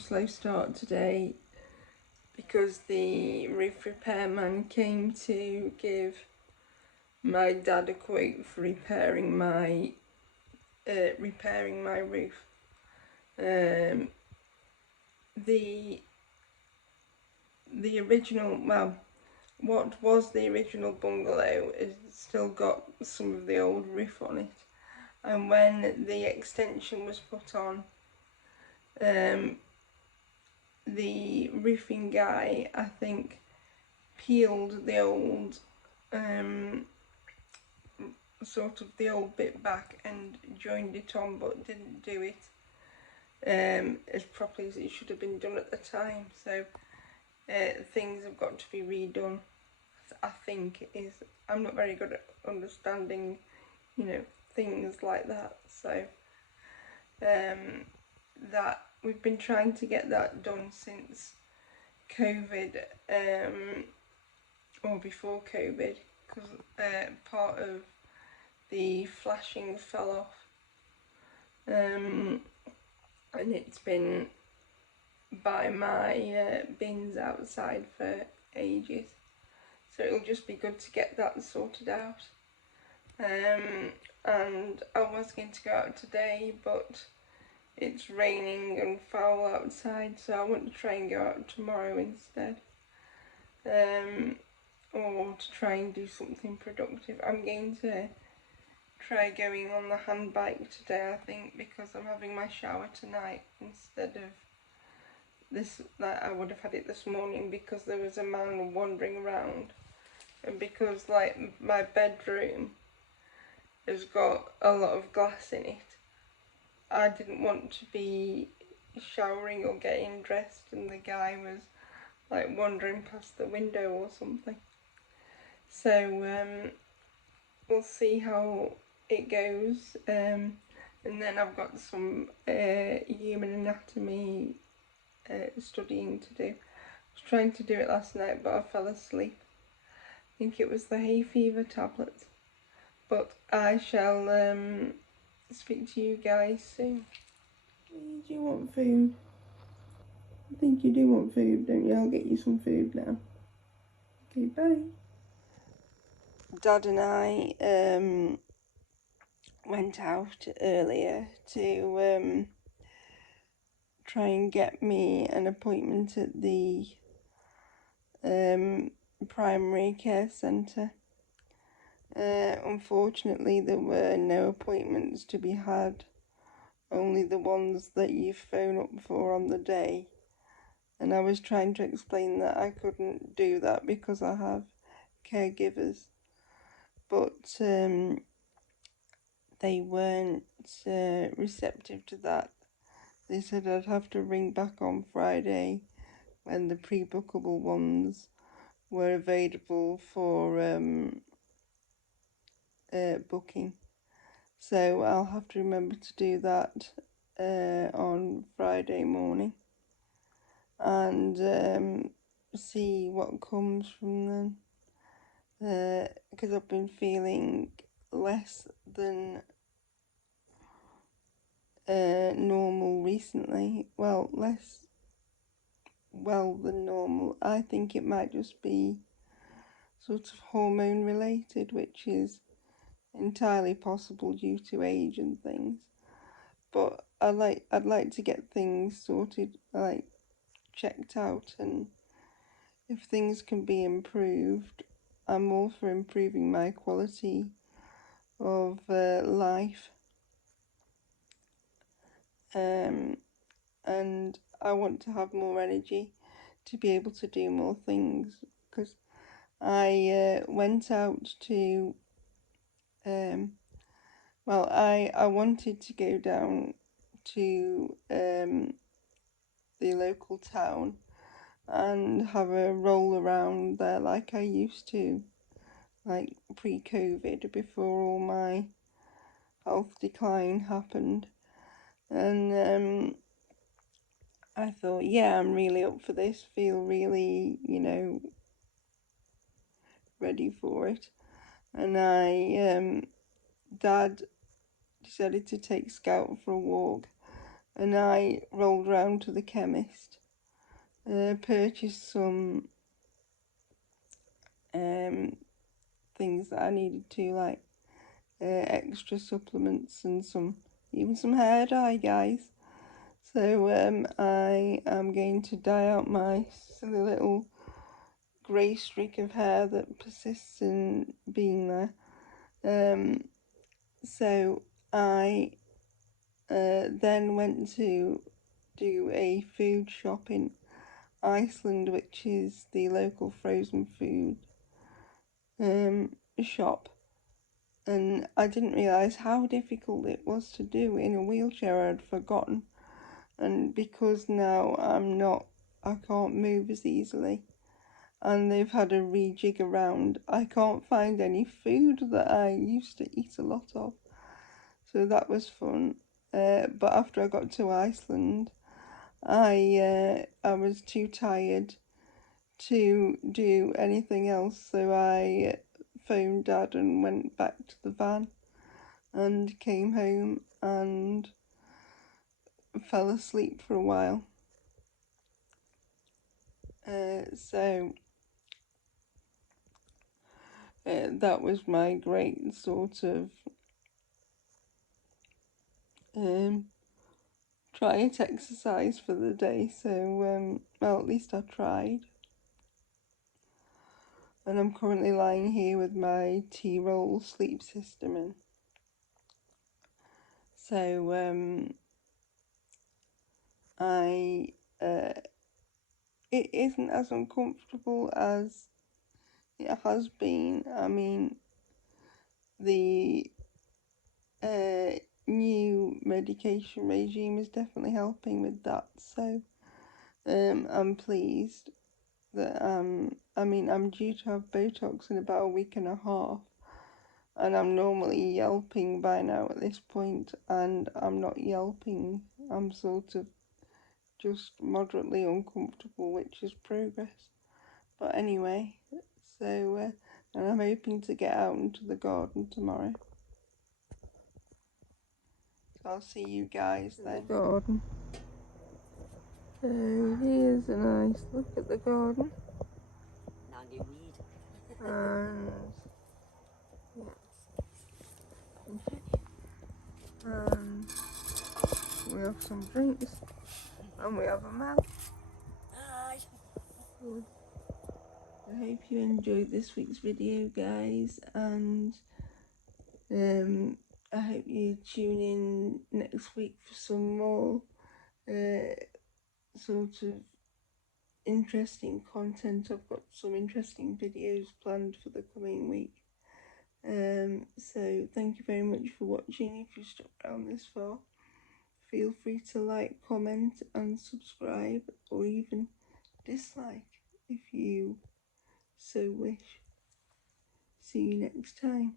slow start today because the roof repairman came to give my dad a quote for repairing my roof. The original, well, what was the original bungalow has still got some of the old roof on it, and when the extension was put on, the roofing guy, I think, peeled the old sort of the old bit back and joined it on, but didn't do it as properly as it should have been done at the time. So things have got to be redone. I think I'm not very good at understanding, things like that. So that we've been trying to get that done since COVID, or before COVID, because part of the flashing fell off, and it's been by my bins outside for ages, so it'll just be good to get that sorted out. And I was going to go out today, but it's raining and foul outside, so I want to try and go out tomorrow instead, or to try and do something productive. I'm going to try going on the hand bike today, I think, because I'm having my shower tonight instead of this, that I would have had it this morning, because there was a man wandering around, and because like my bedroom has got a lot of glass in it, I didn't want to be showering or getting dressed and the guy was like wandering past the window or something. So we'll see how it goes, and then I've got some human anatomy studying to do. I was trying to do it last night, but I fell asleep. I think it was the hay fever tablets. But I shall speak to you guys soon. Do you want food? I think you do want food, don't you? I'll get you some food now. Okay, bye. Dad and I went out earlier to try and get me an appointment at the primary care centre. Unfortunately, there were no appointments to be had, only the ones that you phone up for on the day. And I was trying to explain that I couldn't do that because I have caregivers, but they weren't receptive to that. They said I'd have to ring back on Friday when the pre-bookable ones were available for booking. So I'll have to remember to do that on Friday morning, and see what comes from them, because I've been feeling less than normal recently. Well, less well than normal. I think it might just be sort of hormone related, which is entirely possible due to age and things. But I'd like to get things sorted, like checked out, and if things can be improved, I'm all for improving my quality of life. And I want to have more energy to be able to do more things, because I went out to I wanted to go down to the local town and have a roll around there like I used to, like pre-COVID, before all my health decline happened. And I thought, yeah, I'm really up for this, feel really, ready for it. And Dad decided to take Scout for a walk, and I rolled round to the chemist, purchased some things that I needed to, like extra supplements and even some hair dye, guys. So I am going to dye out my silly little grey streak of hair that persists in being there. So I then went to do a food shop in Iceland, which is the local frozen food shop, and I didn't realise how difficult it was to do in a wheelchair. I'd forgotten, and because now I can't move as easily, and they've had a rejig around, I can't find any food that I used to eat a lot of, so that was fun. But after I got to Iceland, I was too tired to do anything else, so I phoned Dad and went back to the van and came home and fell asleep for a while. So that was my great sort of try exercise for the day. So well, at least I tried. And I'm currently lying here with my T-roll sleep system in. So it isn't as uncomfortable as it has been. I mean, the new medication regime is definitely helping with that. So I'm pleased that I'm due to have Botox in about a week and a half, and I'm normally yelping by now at this point, and I'm not yelping. I'm sort of just moderately uncomfortable, which is progress. But anyway, so and I'm hoping to get out into the garden tomorrow. So I'll see you guys then. The garden. So here's a nice look at the garden. And and we have some drinks, and we have a map. Good. I hope you enjoyed this week's video, guys, and I hope you tune in next week for some more sort of interesting content. I've got some interesting videos planned for the coming week. So thank you very much for watching. If you stuck around this far, feel free to like, comment and subscribe, or even dislike if you so wish. See you next time.